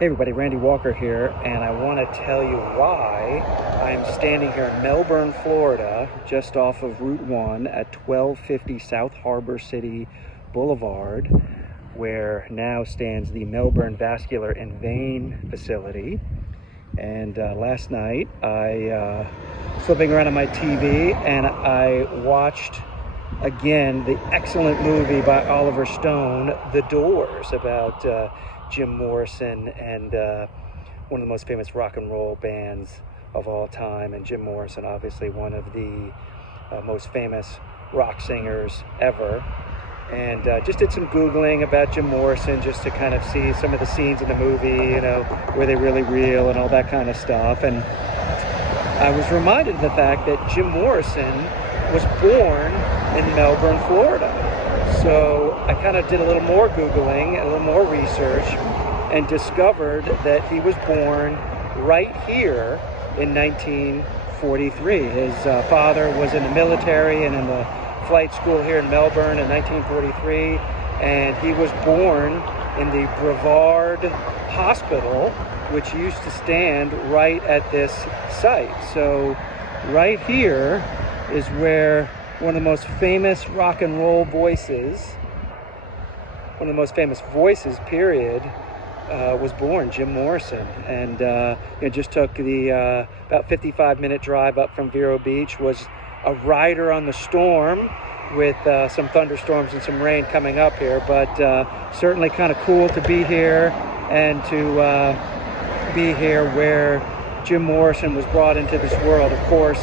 Hey everybody, Randy Walker here, and I want to tell you why I'm standing here in Melbourne, Florida, just off of Route 1 at 1250 South Harbor City Boulevard, where now stands the Melbourne Vascular and Vein Facility. And last night I was flipping around on my TV and I watched again the excellent movie by Oliver Stone, The Doors, about Jim Morrison and one of the most famous rock and roll bands of all time. And Jim Morrison, obviously one of the most famous rock singers ever. And just did some Googling about Jim Morrison just to kind of see some of the scenes in the movie, were they really real and all that kind of stuff. And I was reminded of the fact that Jim Morrison was born in Melbourne, Florida. So I kind of did a little more Googling, a little more research, and discovered that he was born right here in 1943. His father was in the military and in the flight school here in Melbourne in 1943, and he was born in the Brevard Hospital, which used to stand right at this site. So right here is where one of the most famous rock and roll voices, one of the most famous voices, period, was born, Jim Morrison. And it just took the about 55-minute drive up from Vero Beach, was a rider on the storm with some thunderstorms and some rain coming up here, but certainly kind of cool to be here and to be here where Jim Morrison was brought into this world. Of course,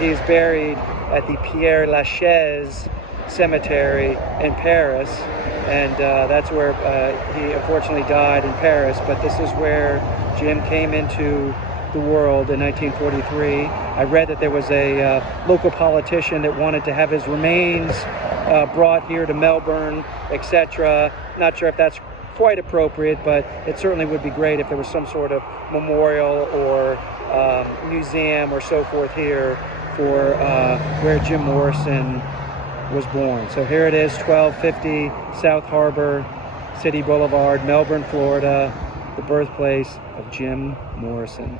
he is buried at the Père Lachaise cemetery in Paris, and that's where he unfortunately died, in Paris. But this is where Jim came into the world in 1943. I read that there was a local politician that wanted to have his remains brought here to Melbourne, etc. Not sure if that's quite appropriate, but it certainly would be great if there was some sort of memorial or museum or so forth here for where Jim Morrison was born. So here it is, 1250 South Harbor City Boulevard, Melbourne, Florida, the birthplace of Jim Morrison.